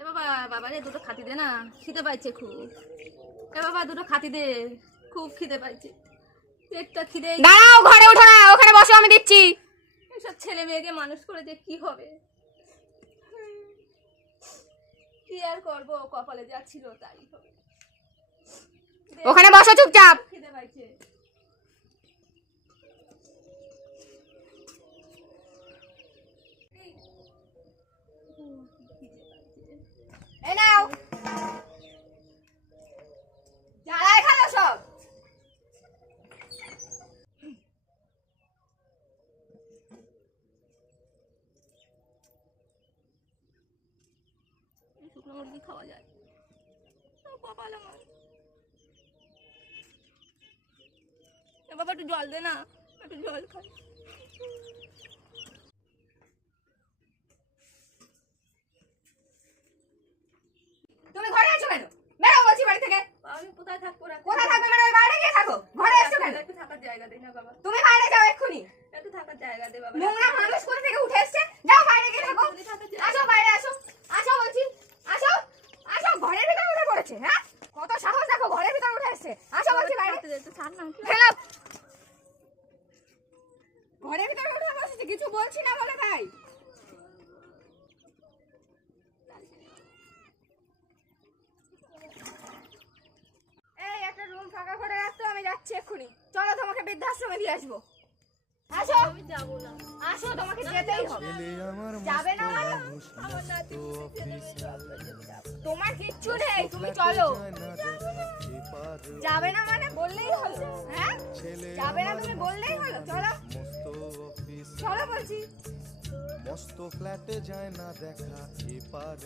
এ বাবা, বাবা রে দুটো খাতি দে না, খিদে পাইছে খুব। এ বাবা দুটো খাতি দে, খুব খিদে পাইছে, পেটটা খিদে। দাঁড়াও, ঘরে ওঠো না, ওখানে বসো, আমি দিচ্ছি। এসব ছেলে মেয়েকে মানুষ করে যে কি হবে, কি আর করবো, কপালে যা ছিল তাই হবে। ওখানে বসো চুপচাপ। খিদে পাইছে। এই নাও, যারা এখানে সব। শুকনো মুরগি খাওয়া যায়, কপাল আমার। এ বাবা একটু জল দে না, একটু জল খাই। তুমি ঘরে আছো কেন? বেরো বলছি বাড়ি থেকে। আমি কোথায় থাকবো? কোথায় থাকবে মানে? ওই বাইরে গিয়ে থাকো, ঘরে এসছো কেন? একটু থাকার জায়গা দে না বাবা, তুমি বাইরে যাও এক্ষুনি। একটু থাকার জায়গা দে বাবা। নোংরা মানুষ কোথা থেকে উঠে এসছে? যাও বাইরে গিয়ে থাকো। আসো বাইরে আসো, আসো বলছি, আসো আসো। ঘরের ভিতরে উঠে পড়েছে, হ্যাঁ? কত সাহস দেখো, ঘরের ভিতরে উঠে এসছে। আসো বলছি বাইরে। ফেলো। ঘরের ভিতরে উঠে বসেছে, কিছু বলছি না বলে তাই। এই একটা রুম ফাঁকা করে রাখতো, আমি যাচ্ছি এক্ষুনি। চলো তোমাকে বৃদ্ধাশ্রমে দিয়ে আসবো। আসো। আমি যাবো না। আসো, তোমাকে যেতেই হবে। যাবে না মানে? আমার নাতি তোমার কিচ্ছু নেই, তুমি চলো। যাবে না মানে বললেই হলো, হ্যাঁ? যাবে না তুমি বললেই হলো। চলো চলো বলছি। মস্ত ফ্ল্যাটে যায় না দেখা এপার